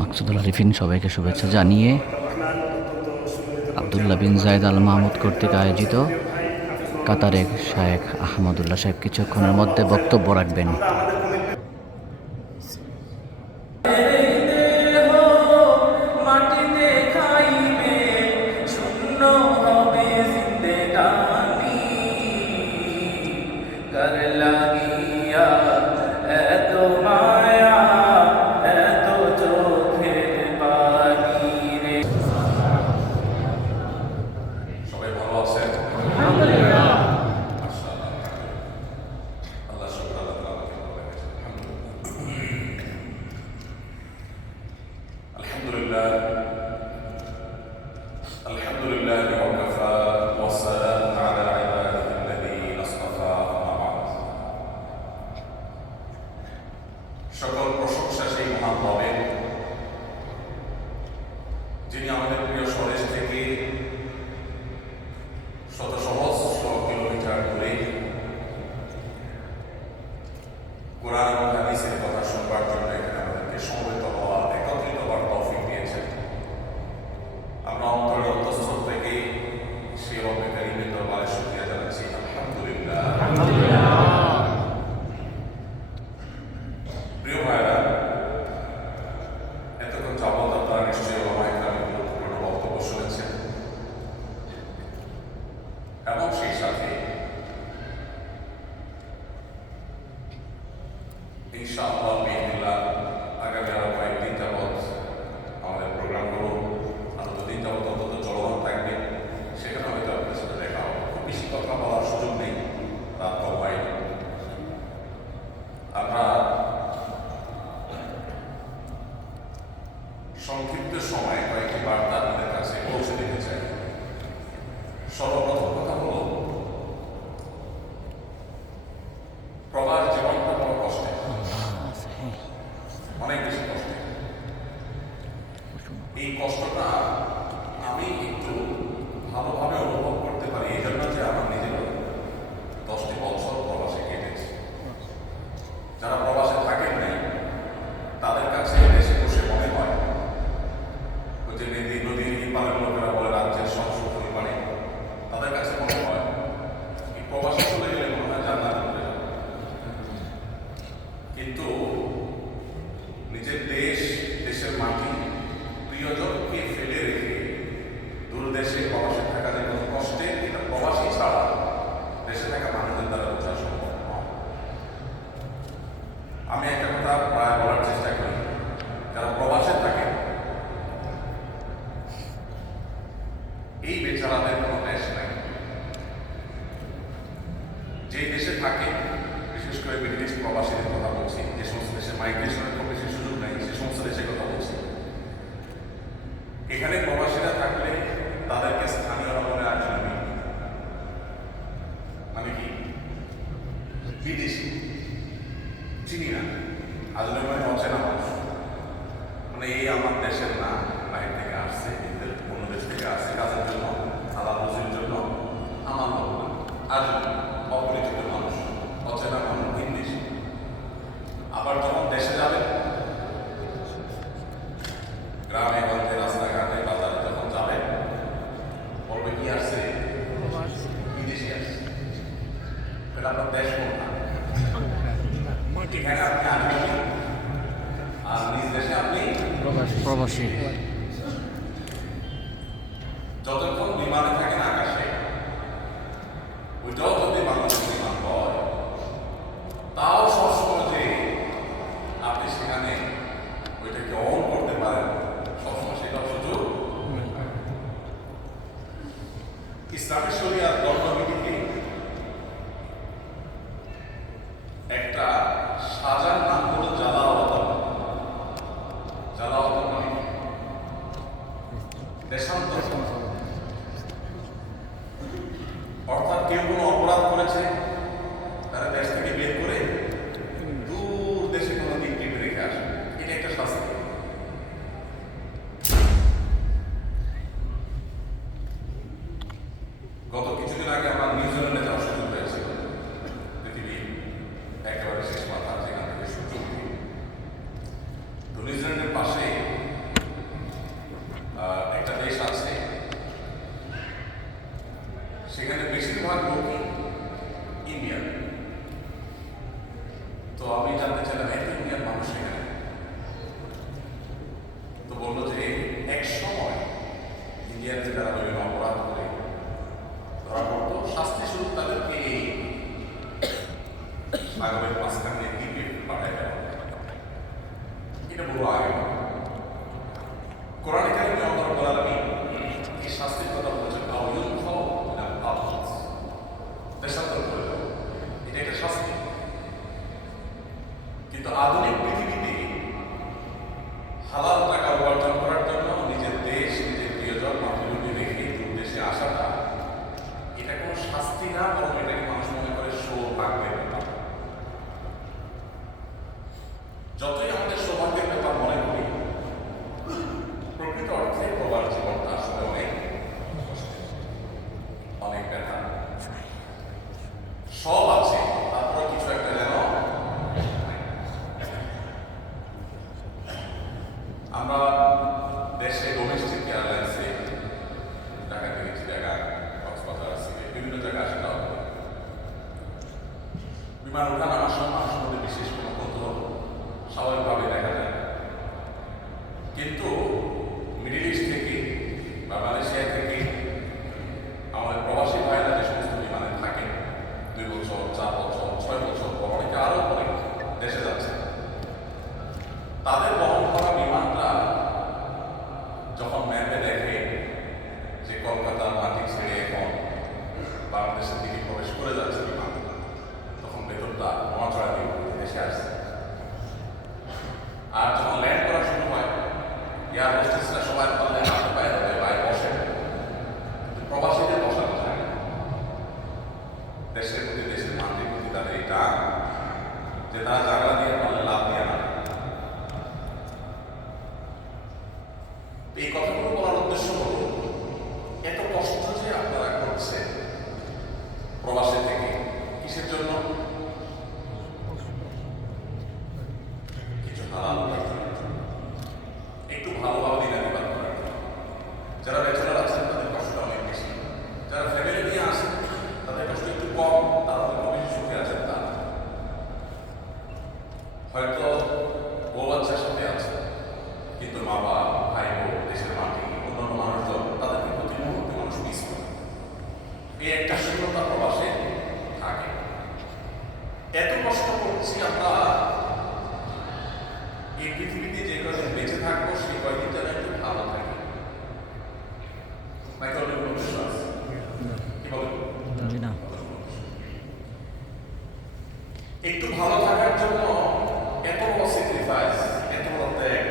মাকসুদুল আরিফিন সবাইকে শুভেচ্ছা জানিয়ে আবদুল্লাহ বিন জায়েদ আল মাহমুদ কর্তৃক আয়োজিত কাতারের শায়েখ আহমদুল্লাহ সাহেব কিছুক্ষণের মধ্যে বক্তব্য রাখবেন। সকল প্রশংসা সেই মহান রবের, যিনি আমাদের প্রিয় স্বদেশ থেকে শত সহস্র কিলোমিটার দূরে কোরআন এবং হাদিসের কথা শুনবার জন্য এখানে আমাদেরকে সমবেত হওয়া, একত্রিত হওয়ার তৌফিক দিয়েছেন। আমরা অন্তরের অন্তঃস্থল থেকে সেই রব্বে কারীমের দরবারে শুকরিয়া জানাচ্ছি। আলহামদুলিল্লাহ। প্রিয় ভাইরা, এতক্ষণ যাবত আপনারা নিশ্চয়ই গুরুত্বপূর্ণ বক্তব্য শুনেছেন এবং সেই সাথে ইনশাআল্লাহ বিইذنিল্লাহ আগামী আরো কয়েকদিন যাবত আমাদের প্রোগ্রামগুলো আরো দুদিন যাবত অন্তত চলমান থাকবে। সেখানে হয়তো আপনাদের সাথে দেখা হবে। খুব বেশি কথা বলার সুযোগ নেই, রাত কম হয়নি। আমরা সংক্ষিপ্ত সময়ে কয়েকটি বার্তা আপনাদের কাছে পৌঁছে দিতে চাই। সর্বপ্রথম কথা হলো, প্রবাস জীবনটা বড় কষ্টের, অনেক বেশি কষ্টের। এই কষ্টটা আমি একটু ভালোভাবে অনুভব করতে পারি এই জন্য যে আমার নিজেরও 10টি বছর প্রবাসে কেটেছে। যারা প্রবাসে থাকেন নাই তাদের কাছে দেশে বসে মনে হয় ওই যে নদীর পাড়ের লোকেরা বলে রাজ্যের সব সুখ পানি, তাদের কাছে মনে হয় এই প্রবাসে চলে গেলে মনে হয় জান্নাতে চলে যাবে। কিন্তু নিজের দেশ, দেশের মাটি, প্রিয়জনকে ফেলে রেখে দূর দেশে প্রবাসে থাকা যে কত কষ্টে, এটা প্রবাসী ছাড়া দেশে থাকা মানুষদের দ্বারা বোঝা সম্ভব নয়। আমি একটা কথা প্রায় বলার চেষ্টা করি, যারা প্রবাসে থাকে এই বেচারাদের কোনো দেশ নাই। যে দেশে থাকে, বিশেষ করে বিদেশ প্রবাসীদের কথা বলছি, যে সমস্ত দেশে মাইগ্রেশনের খুব বেশি সুযোগ নেই, সে সমস্ত দেশের কথা বলছি। এখানে প্রবাসীরা থাকলে তাদেরকে স্থানীয়রা মনে আজনবী, মানে কি বিদেশি, চিনি না, আজনবী মানে অচেনা মানুষ, মানে এই আমার দেশের না, বাইরে থেকে আসছে, অন্য দেশ থেকে আসছে কাজের জন্য, হালাল রুজির জন্য, আমার লোক না, আজনবী, অপরিচিত মানুষ, অচেনা মানুষ, ভিনদেশী। আবার যখন দেশে যাবে, গ্রামে গঞ্জে রাস্তাঘাটে বাজারে যখন যাবে, বলবে কি আসছে, বিদেশি আসছে। এটা আপনার দেশ না, এখানে আপনি আজনবী, আর নিজ দেশে আপনি প্রবাসী। যতক্ষণ বিমানে থাকেন আকাশে, ওইটাও যদি বাংলাদেশ বিমান হয়, তাও সবসময় যে আপনি সেখানে ওইটাকে অন করতে পারেন, সবসময় সেটাও সুযোগ। ইসলামের শরিয়াত দণ্ডবিধিকে একটা সাজার নাম হলো জালাওয়াতান। জালাওয়াতান মানে দেশান্তর, অর্থাৎ কেউ কোনো অপরাধ করেছে, তারা দেশ থেকে বের করে দূর দেশে কোনো দিক টিপে রেখে আসে, এটা একটা শাস্তি। গত কিছুদিন আগে আমার নিউজিল্যান্ডে যাওয়ার সুযোগ হয়েছিল, পৃথিবীর একেবারে শেষ মাথা যেখান থেকে সূর্য উঠে। তো নিউজিল্যান্ডের পাশে কোরআনে কারিমে আল্লাহ রাব্বুল আলামিন এই শাস্তির কথা বলেছেন, আউয়ুন খাও মিনাল আরদ, দেশান্তর করে দাও, এটা একটা শাস্তি। কিন্তু আধুনিক পৃথিবীতে হালাল টাকা উপার্জন করার জন্য নিজের দেশ, নিজের প্রিয়জন মাতৃভূমি রেখে দূর দেশে আসাটা, এটা কোনো শাস্তি না, বরং এটাকে মানুষ মনে করে সৌভাগ্যের ব্যাপার। যতই আমাদের সৌভাগ্যের ব্যাপার মনে করি, প্রকৃত অর্থে প্রবাস জীবনটা আসলে অনেক কষ্টের, অনেক ব্যথা। সব আছে, তারপর কিছু একটা যেন আমরা দেশে ডোমেস্টিক এয়ারলাইন্সে ঢাকা থেকে চিটাগাং, কক্সবাজার, সিলেট বিভিন্ন জায়গায় আসা হবে। বিমান ওঠা নামার সময় মানুষের মধ্যে বিশেষ কোনো কৌতূহল স্বাভাবিকভাবে দেখা যায়। কিন্তু মিডল ইস্ট থেকে বা মালয়েশিয়া থেকে আমাদের প্রবাসী ভাইরা যে সমস্ত বিমানে থাকেন, 2 বছর, 4 বছর, 6 বছর পর, অনেকে আরও পরে দেশে যাচ্ছে, তাদের বহন করা বিমানটা যখন ম্যাপে দেখে যে কলকাতার মাটি ছেড়ে এখন বাংলাদেশের দিকে প্রবেশ করে যাচ্ছে বিমান, তখন ভেতরটা নড়াচড়া দিয়ে দেশে আসছে। আর যখন ল্যান্ড করা শুরু হয়, এয়ার হোস্টেসরা সবাই পারলে হাতে পায়ে ধরে বাইরে বসে, প্রবাসীদের বসানো যায় না। দেশের প্রতি, দেশের মাটির প্রতি তাদের এই টান যে তারা জায়গা দিয়ে পারলে লাভ দিয়ে না। এই কথাগুলো বলার উদ্দেশ্য হল, এত কষ্ট যে আপনারা করছেন প্রবাসে থেকে, কিসের জন্য? কিছু হালাল উপার্জনের জন্য, একটু ভালোভাবে দিনাতিপাত করার জন্য। যারা ব্যাচেলার আছেন তাদের কষ্টটা অনেক বেশি, যারা ফ্যামিলি নিয়ে আসেন তাদের কষ্ট একটু কম, তারা হয়তো বেশি সুখে আছেন। তা হয়তো বউ বাচ্চার সাথে আছে, কিন্তু মা বাবা, ভাই বোন, দেশের মাটি, অন্যান্য মানুষজন, তাদেরকে প্রতি মুহূর্তে মানুষ মিস করে। এই একটা শূন্যতা প্রবাসে থাকে। এত কষ্ট করছি আমরা, এই পৃথিবীতে যে কয়দিন বেঁচে থাকবো সেই কয়দিন যেন একটু ভালো থাকে। নাকি অন্য কোনো উদ্দেশ্য আছে? কি বলেন? না, একটু ভালো থাকার জন্য এত বড় স্যাক্রিফাইস, এত বড় ত্যাগ,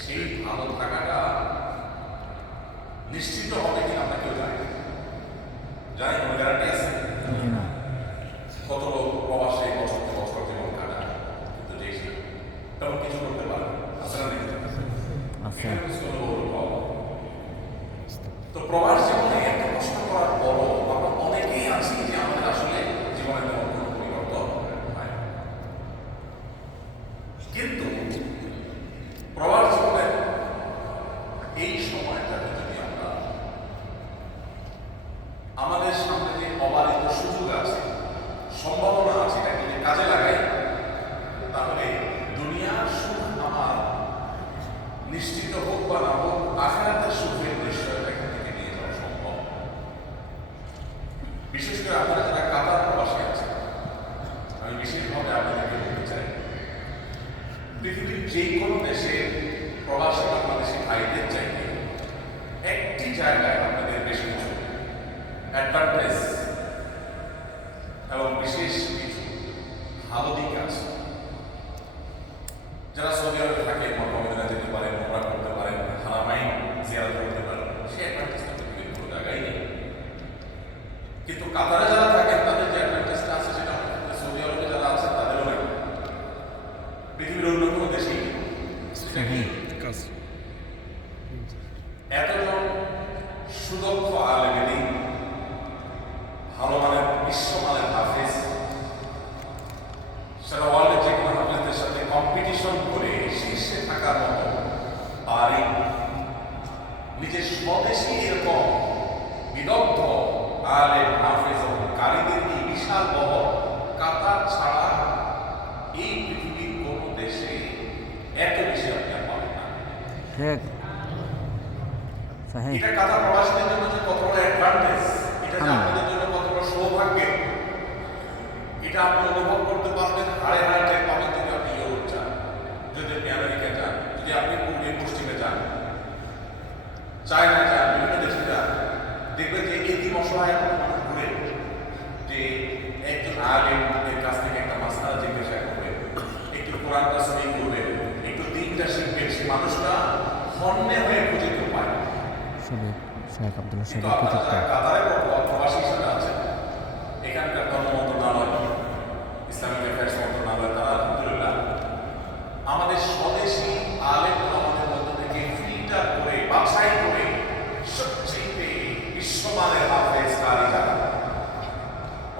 সেই ভালো থাকাটা নিশ্চিত হবে কিনা আমরা কেউ জানি না। জানি কোনো গ্যারান্টি আছে? না। কত লোক প্রবাসে বছর বছর জীবন কাটায়, কিন্তু যে তেমন কিছু করতে পারে আছে না? আছে। তো প্রবাস জীবনে এত কষ্ট করার পরও আমরা অনেকেই আছি যে আমাদের আসলে জীবনে তেমন কোনো পরিবর্তন হয় না। কিন্তু প্রবাস জীবনের এই সময়টাতে যদি আমরা আমাদের সামনে যে অবারিত সুযোগ আছে, সম্ভাবনা আছে, এটাকে যদি কাজে লাগাই, তাহলে দুনিয়ার সুখ আমার নিশ্চিত হোক বা না হোক, আখিরাতের সুখের নিশ্চয়তা এখান থেকে নিয়ে যাওয়া সম্ভব। বিশেষ করে আপনারা যারা কাতার প্রবাসী আছেন, আমি বিশেষভাবে আপনাদেরকে বলতে চাই, পৃথিবীর যে কোনো দেশে প্রবাসী বাংলাদেশি ভাইদের চাইতে একটি জায়গায় আপনাদের বেশ কিছু অ্যাডভান্টেজ এবং বিশেষ কিছু ভালো দিক আছে। যারা সৌদি আরবে থাকেন, মক্কা মদিনা যেতে পারেন, উমরা করতে পারেন, হারামাইন জিয়ারত করতে পারেন, সেই অ্যাডভান্টেজটা পৃথিবীর কোনো জায়গায় নেই। কিন্তু কাতারে যারা থাকেন তাদের যে অ্যাডভান্টেজটা আছে সেটা সৌদি আরবে যারা আছেন তাদেরও নেই, পৃথিবীর অন্য কোনো দেশেই নেই। এতজন সুদক্ষ আলেম দিন, ভালো মানের বিশ্বমানের হাফেজ, সারা ওয়ার্ল্ডের যে কোনো হাফেজদের সাথে কম্পিটিশন করে শীর্ষে থাকার মতো পারে নিজের স্বদেশী এরকম বিদগ্ধ আলেম, হাফেজ এবং কারিদের এই বিশাল বহর কাতার ছাড়া এই পৃথিবীর কোন দেশে এত বেশি আপনি আর পাবেন না। এটা কাতার প্রবাসীদের জন্য যে কত বড় অ্যাডভান্টেজ, এটা যে আপনাদের জন্য কত বড় সৌভাগ্যের, এটা আপনি অনুভব করতে পারবেন, হাড়ে হাড়ে টের পাবেন যদি আপনি ইউরোপ যান, যদি আপনি আমেরিকা যান, যদি আপনি চায়নায় যান, বিভিন্ন দেশে যান, দেখবেন যে এটি অসহায় মানুষ ঘুরে যে একজন আলেমের কাছ থেকে একটা মাসআলা জিজ্ঞাসা করবে, একটু কোরআনটা সহি করবে, একটু দিনটা শিখবে, সে মানুষটা হন্যে হয়ে খুঁজে কেউ পায় না। শেখ আব্দুল্লাহ কিন্তু সাহেবের আপনারা কৃতিত্ব। যারা কাতারে প্রবাসী হিসেবে আছেন, এখানকার ধর্ম মন্ত্রণালয়, ইসলামিক অ্যাফেয়ার্স মন্ত্রণালয়, তারা আলহামদুলিল্লাহ আমাদের স্বদেশী আলেম ওলামাদের মধ্য থেকে ফিল্টার করে বাছাই করে সবচেয়ে বিশ্বমানের হাফেজ কারি যারা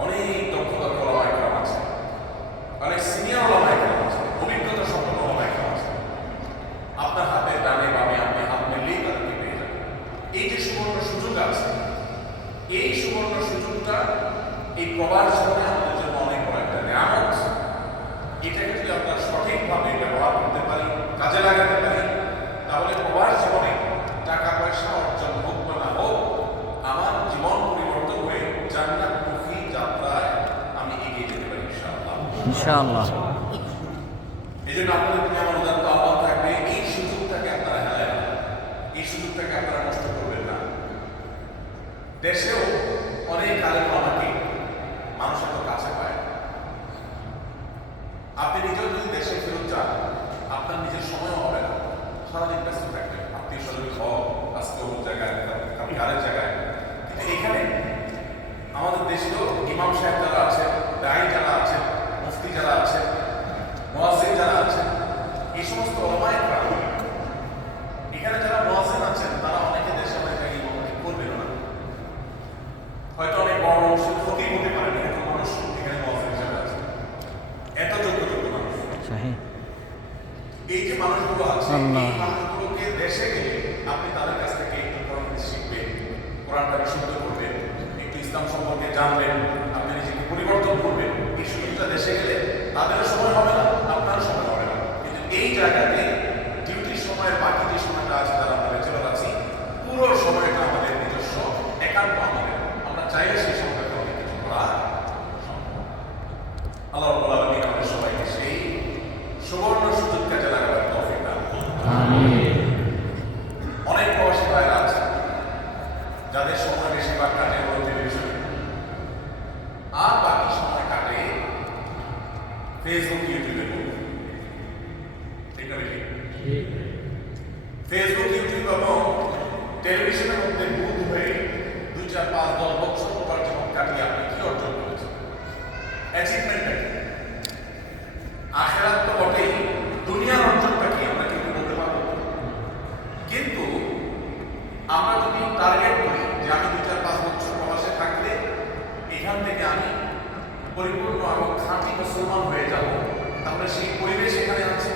অনেক দক্ষ ওলামা একরাম আছে, অনেক সিনিয়র ওলামা একরাম আছে, অভিজ্ঞতা সম্পন্ন ওলামা একরাম আছে, আপনার হাতে ডানে বামে আপনি হাত মিলিয়ে তাদেরকে পেয়ে যাবেন। এই যে সুবর্ণ সুযোগ আছে, এই সুবর্ণ সুযোগটা এই প্রবাস জীবনে আমাদের জন্য অনেক বড় একটা নিয়ামত। এটাকে যদি আমরা সঠিকভাবে ব্যবহার করতে পারি, কাজে লাগাতে পারি, তাহলে প্রবাস জীবনে টাকা পয়সা অর্জন হোক বা না হোক, আমার জীবন পরিবর্তন হয়ে জান্নাতমুখী যাত্রায় আমি এগিয়ে যেতে পারি ইনশাআল্লাহ। ইনশাআল্লাহ। এই জন্য আপনাদের প্রতি আমার উদাত্ত আহ্বান থাকবে, এই সুযোগটাকে আপনারা হেলায় না, এই সুযোগটাকে আপনারা নষ্ট করবেন না। দেশেও অনেক আলেম আমাকে মানুষ এত কাছে পায়। আপনি নিজেও যদি দেশে ফেরত যান, আপনার নিজের সময়ও হবে না, সারাদিন ব্যস্ত থাকবেন, আত্মীয় স্বজন হোক, আজকে অমুক জায়গায়, আমি আরেক জায়গায়। কিন্তু এখানে আমাদের দেশেও ইমাম সাহেব যারা আছেন, দায়ী যারা আছেন, মুফতি যারা আছেন, মুয়াজ্জিন যারা আছেন, এই সমস্ত ওলামায়ে কেরাম, এখানে যারা মুয়াজ্জিন আছেন তারা অনেকে দেশে অনেক জায়গায় ইমামতি করবেন না, হয়তো অনেক বড় মসজিদ খতিব হতে পারেন, এরকম মানুষ এখানে মুয়াজ্জিন হিসেবে আছে, এত যোগ্য মানুষ। এই যে মানুষগুলো আছে, এই মানুষগুলোকে দেশে গেলে আপনি তাদের কাছ থেকে একটু কোরআন শিখবেন, কোরআনটা বিশুদ্ধ করবেন, একটু ইসলাম সম্পর্কে জানবেন, আপনি নিজেকে পরিবর্তন করবেন। এই সুযোগটা দেশে গেলে তাদেরও সময় হবে না, আপনারও সময় হবে না। কিন্তু এই জায়গাতে ডিউটির সময়ের বাকি যে সময়টা আছে, তারা আমরা বেঁচে আছি, পুরো সময়টা আমাদের নিজস্ব, একান্ত আমাদের। আমরা চাইলে সেই সময়টা অনেক কিছু করা সম্ভব। আল্লাহ রাব্বুল আলামিন আমাদের সবাইকে সেই সুবর্ণ সুযোগ কাজে লাগাবার তৌফিক দান করুন। আমিন। অনেক প্রবাসী ভাইরা আছে যাদের সময় বেশিরভাগ কাটে হলো টেলিভিশনে, আর বাকি সময় কাটে ফেসবুক, ইউটিউবে। ঠিক না বেশি? ফেসবুক, ইউটিউব এবং টেলিভিশনের মধ্যে বুধ হয়ে 2, 4, 5, 10 বছর পর জীবন কাটিয়ে আপনি কি অর্জন করেছেন? অ্যাচিভমেন্টটা কি? আখিরাত তো বটেই, দুনিয়ার অর্জনটা কি আমরা কি বলতে পারবো? কিন্তু আমরা যদি টার্গেট করি যে আমি 2, 4, 5 বছর প্রবাসে থাকলে এখান থেকে আমি পরিপূর্ণ এবং খাঁটি মুসলমান হয়ে যাব, তাহলে সেই পরিবেশ এখানে আছে,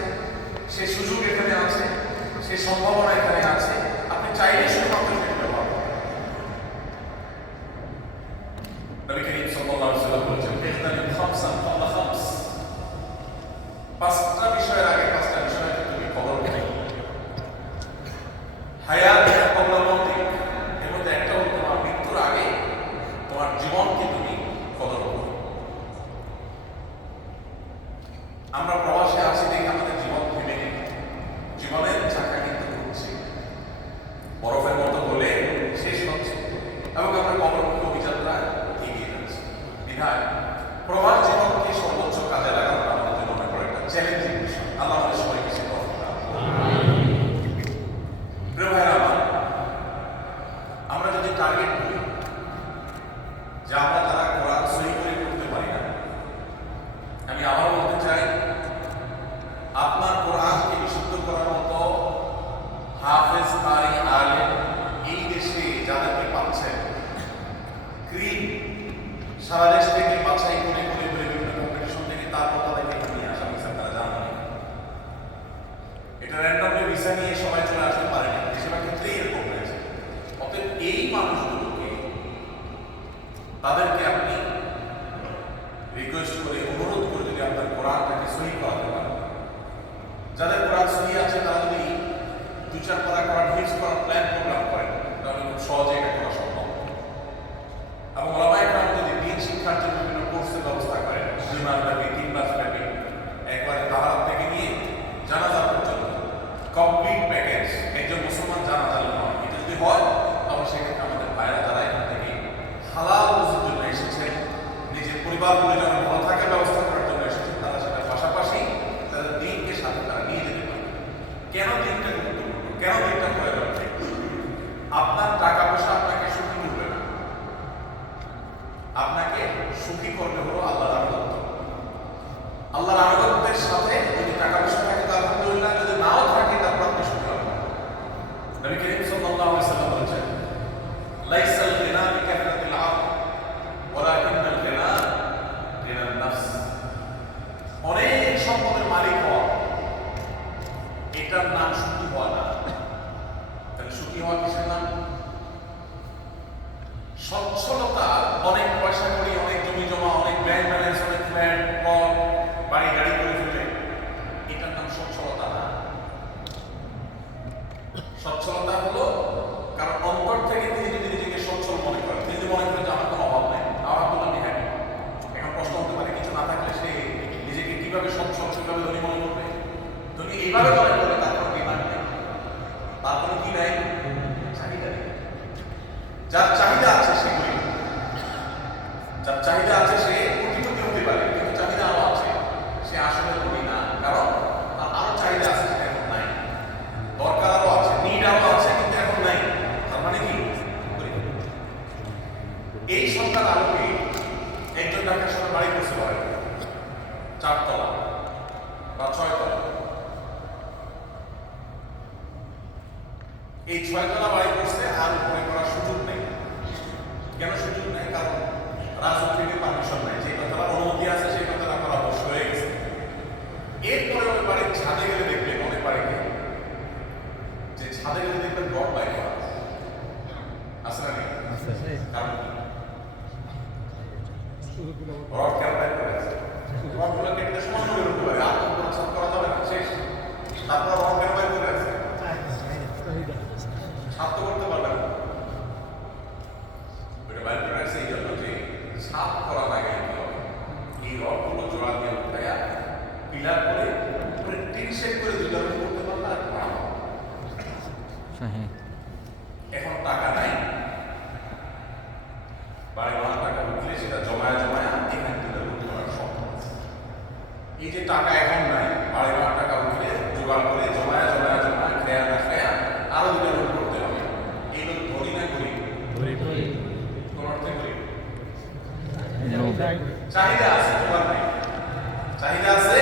সেই সুযোগ এখানে আছে, সেই সম্ভাবনা এখানে আছে, আপনি চাইলে শুধুমাত্র ফিরতে পারবেন। নবী করিম সাল্লাল্লাহু আলাইহি ওয়াসাল্লাম বলেছেন, ইহতানিম খামসান ক্বাবলা খামস, 5টা বিষয়ের আগে 5টা বিষয়কে তুমি কদর করো। হায়াত ক্বাবলা মওতিক, এর মধ্যে একটা হলো তোমার মৃত্যুর আগে তোমার জীবনকে তুমি কদর করো। আমরা প্রবাসে আছি দেখে আমাদের জীবন থেমে নেই, জীবনের চাকা কিন্তু ঘুরছে, বরফের মতো হলে শেষ হচ্ছে, এবং আমরা কবরমুখী অভিযাত্রা এগিয়ে যাচ্ছি। বিধায় প্রবাস জীবনকে সর্বোচ্চ কাজে লাগানো আমাদের জন্য অনেক বড় একটা চ্যালেঞ্জিং বিষয়। আল্লাহ আমাদের সবাইকে সে তৌফিক দান করুন। প্রিয় ভাইরা আমার, আমরা যদি টার্গেট করি যে আমরা যারা কোরআন সহি করে করতে পারি না, আমি আবার বলতে চাই, আপনার কোরআনকে বিশুদ্ধ করার মতো হাফেজ, কারি, আলেম এই দেশে যাদেরকে পাচ্ছেন, ক্রিম সারা দেশ থেকে বাছাই করে করে করে বিভিন্ন কম্পিটিশন থেকে তারপর তাদেরকে নিয়ে আসা হয়েছে, তারা জানেন এটা র্যান্ডমলি ভিসা নিয়ে সবাই চলে আসতে পারেনি, বেশিরভাগ ক্ষেত্রেই এরকম হয়েছে। অতএব এই মানুষগুলোকে তাদেরকে আপনি রিকোয়েস্ট করে, অনুরোধ করে যদি আপনার কোরআনটাকে সহি করাতে পারেন, যাদের কোরআন সহি আছে তারা যদি 2-4 পারা কোরআন হিফজ করার প্ল্যান প্রোগ্রাম করেন, তাহলে খুব সহজে এটা করা সম্ভব। এবং ওলামায়ে কেরাম যদি দিন শিক্ষার জন্য বিভিন্ন কোর্সের ব্যবস্থা করেন, 2 মাস ব্যাপী, 3 মাস ব্যাপী, একবারে তাহারাত থেকে নিয়ে জানাজা পর্যন্ত কমপ্লিট প্যাকেজ, একজন মুসলমান জানাজা নয়, এটা যদি হয় কেন দিনটা গুরুত্বপূর্ণ, কেন দিনটা প্রয়োজন? আপনার টাকা পয়সা আপনাকে সুখী করবে না, আপনাকে সুখী করবে হলো আল্লাহর আনুগত্য। আল্লাহর আনুগত্যের সাথে যদি টাকা পয়সা থাকে তো আলহামদুলিল্লাহ, যদি নাও থাকে তারপর আপনি সুখী হবেন। নবী করিম সাল্লাল্লাহু আলাইহি ওয়াসাল্লাম বলেছেন, লাইসাল গিনা বিকাথরাতিল আমল ওয়ালাকিন্নাল গিনা গিনান নাফস। অনেক সম্পদের মালিক হওয়া এটার নাম সুখী হওয়া না। তাহলে সুখী হওয়া কিসের নাম? সচ্ছলতা, অনেক পয়সা করি, অনেক জমি জমা, অনেক ব্যাংক ব্যালেন্স, অনেক ফ্ল্যাট প্লট বাড়ি গাড়ি করে ফেলে, এটার নাম সচ্ছলতা না। সচ্ছলতা হলো কারণ অন্তর থেকে তিনি যদি নিজেকে সচ্ছল মনে করেন, তিনি যদি মনে করেন যে আমার কোনো অভাব নাই, আলহামদুলিল্লাহ আমি হ্যাপি। এখন প্রশ্ন হতে পারে, কিছু না থাকলে সে নিজেকে কিভাবে সচ্ছল, কিভাবে ধনী মনে করবে? ধনী এইভাবে মনে করবে তার কোনো ডিমান্ড নেই, তার কোনো কি নাই, চাহিদা নেই। যার চাহিদা আছে সে গরিব, যার চাহিদা আছে সে কোটিপতি হতে পারে, কিন্তু চাহিদা আরো আছে, সে আসলে ধনী না। কারণ তার আরো চাহিদা আছে, সেটা এখন নাই। দরকার আরো আছে, নিড আরো আছে, কিন্তু এখন নাই। তার মানে কি? গরিব। এই সংখ্যার আলোকে একজন ঢাকার সাথে বাড়ি করতে পারে 4 তলা বা 6 তলা। এই 6 তলা বাড়ি করছে, আর উপরে করার সুযোগ নেই। কেন সুযোগ নেই? কারণ রাজস্ব থেকে পারমিশন নাই। যে কথাটা অনুমতি আছে সেই কথাটা করা অবশ্য হয়ে গেছে। এরপরে ওই বাড়ির ছাদে গেলে দেখবেন, অনেক বাড়িতে যে ছাদে গেলে দেখবেন রড বাইর করা আছে না? কারণ রড কেন বাইর করে আছে? রডগুলো কেটে সমান করে উঠতে পারে, আর কোনো ছাদ করা যাবে না, শেষ। তারপর রড কেন বাইর করে আছে? ছাদ তো করতে পারবে না। ওইটা বাইর করে আছে এই জন্য যে ছাদ করা লাগে এই রডগুলো জোড়া দিয়ে উঠাইয়া পিলার করে টিন শেড করে দুইটা রুম করতে পারবে আর এখন টাকা নাই, বাড়ি ভাড়া টাকা উঠলে সেটা জমায়া জমায়া এখান থেকে রুম করার সম্ভব আছে। এই যে টাকা এখন নাই, বাড়ি ভাড়া টাকা উঠলে জোগাড় করে জমায়া জমায়া জমায়া খেয়া না খেয়া আরো দুটো রুম করতে হবে। এই লোক ধরি না গরিব? কোন অর্থে গরিব? চাহিদা আছে, জোগাড় নেই। চাহিদা আছে,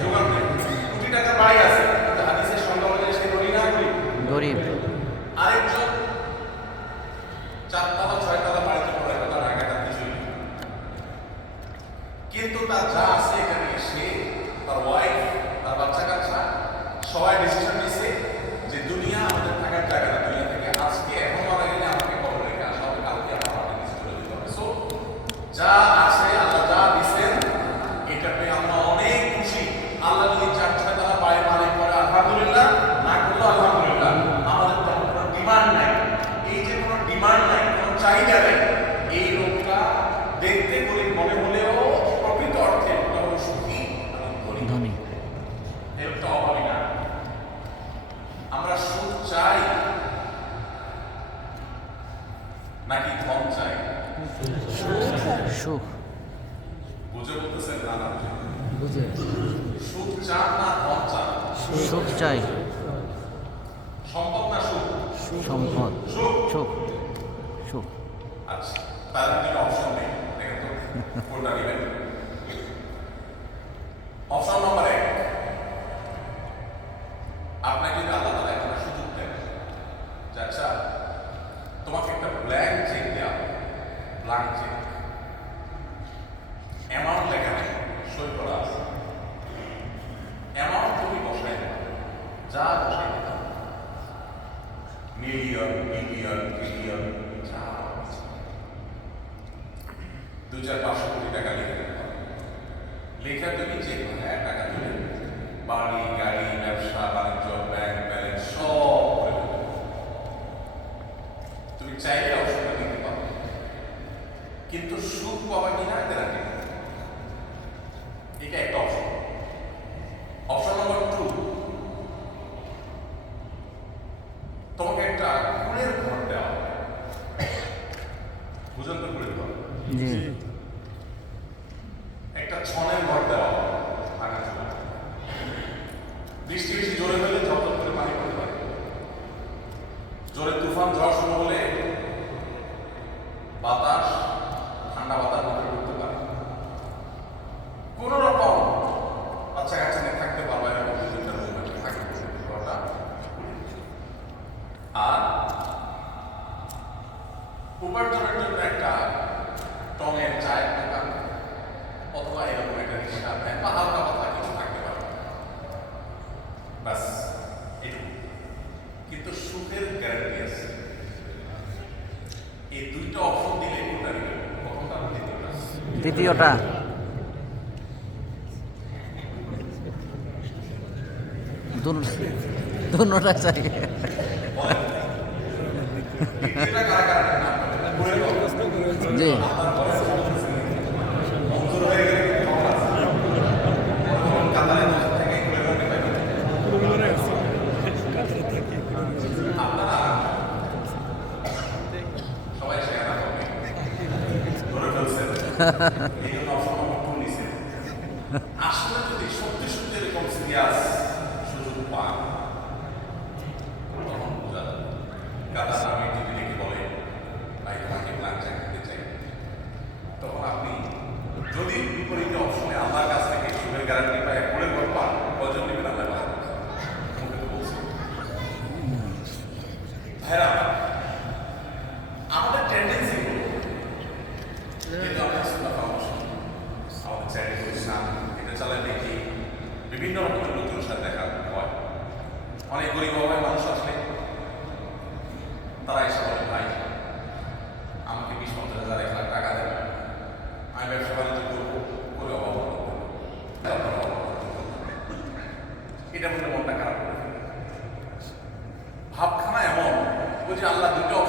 জোগাড় নেই। কোটি টাকার বাড়ি আছে, কিন্তু হাদিসের সংজ্ঞা অনুযায়ী সে ধরি না গরিব? গরিব। আরেকজন 4 তলা 6 তলা বাড়িতে পড়ে, তার টাকাটা কিছুই নেই, কিন্তু তার যা আছে এটা নিয়ে সে, তার ওয়াইফ, তার বাচ্চা কাচ্চা সবাই ডিসিশন নিছে যে দুনিয়া আমাদের থাকার জায়গা না, দুনিয়া থেকে আজকে এখন মারা গেলে আমাকে কবর রেখে আসা হবে, কালকে আমার মাটির নিচে চলে যেতে হবে। সো যা আছে আল্লাহ যা দিচ্ছেন এটা পেয়ে আমরা অনেক খুশি। আল্লাহ যদি 4-6 তলা পায়ে মালিক করে আলহামদুলিল্লাহ, না করলেও আলহামদুলিল্লাহ। আমাদের তেমন কোনো ডিমান্ড নাই। এই যে কোনো ডিমান্ড নাই, কোনো চাহিদা নেই, এই লোকটা দেখতে গরিব মনে হলেও প্রকৃত অর্থে সুখী এবং ধনী। এই লোকটা অভাবী না। আমরা সুখ চাই নাকি ধন চাই? সুখ। বুঝে বলতেছেন না? না বুঝে। সুখ চান না ধন চান? সুখ চাই। সম্পদ না সুখ? সম্পদ। সুখ। সুখ। সুখ। আচ্ছা, তাহলে আপনি অপশন নেই, দেখেন তো কোনটা নেবেন। অপশন নম্বর 1, আপনাকে যদি আল্লাহ তাআলা একটা সুযোগ দেন যে আচ্ছা তোমাকে একটা ব্ল্যাঙ্ক চেক দেওয়া, ব্ল্যাঙ্ক চেক, অ্যামাউন্ট লেখা নেই, সই করা আছে, অ্যামাউন্ট তুমি বসাই দেবে, যা বসাই দেবে, মিলিয়ন বিলিয়ন ট্রিলিয়ন যা 2-4-500 কোটি টাকা লিখে দেবে। লেখা তুমি যে টাকা তুলে বাড়ি গাড়ি ব্যবসা বাণিজ্য ব্যাংক ব্যালেন্স সব করে দেবে। তুমি চাইলে অবসর নিতে পারো, কিন্তু সুখ পাবা কিনা গ্যারান্টি নেই। এটা একটা অপশন। অপশন নম্বর 2, তোমাকে একটা কুড়ের ঘর দেওয়া হবে। বুঝলেন তো কুড়ের ঘর? একটা ছনের ঘর দেওয়া হবে, বৃষ্টি বেশি জোরে হলে যত দ্বিতীয়টা দুটা চাই। জি সবাই শেয়ার হবে ধরে ফেলছেন এই জন্য অসম্ভব নিছে আসলে যদি সত্যি সত্যি এরকম সিরিয়াস সুযোগ পান তখন বোঝা যাবে কাদা নামে যদি লিখে বলে ভাই তোমাকে প্ল্যান চেক করতে চাই তখন আপনি যদি বিপরীত অপশনে আল্লাহর কাছ থেকে সুখের গ্যারান্টি পায় ফুলের ঘর পান কজন নেবেন আল্লাহ মুখে তো বলছি ভাইরা আমাদের টেন্ডেন্সি হলো যেহেতু আমরা সুন্নাহ ফাউন্ডেশন আমাদের চ্যারিটি প্রতিষ্ঠান এটা চালায় দেখি বিভিন্ন রকমের লোকজনের সাথে দেখা হয় অনেক গরিব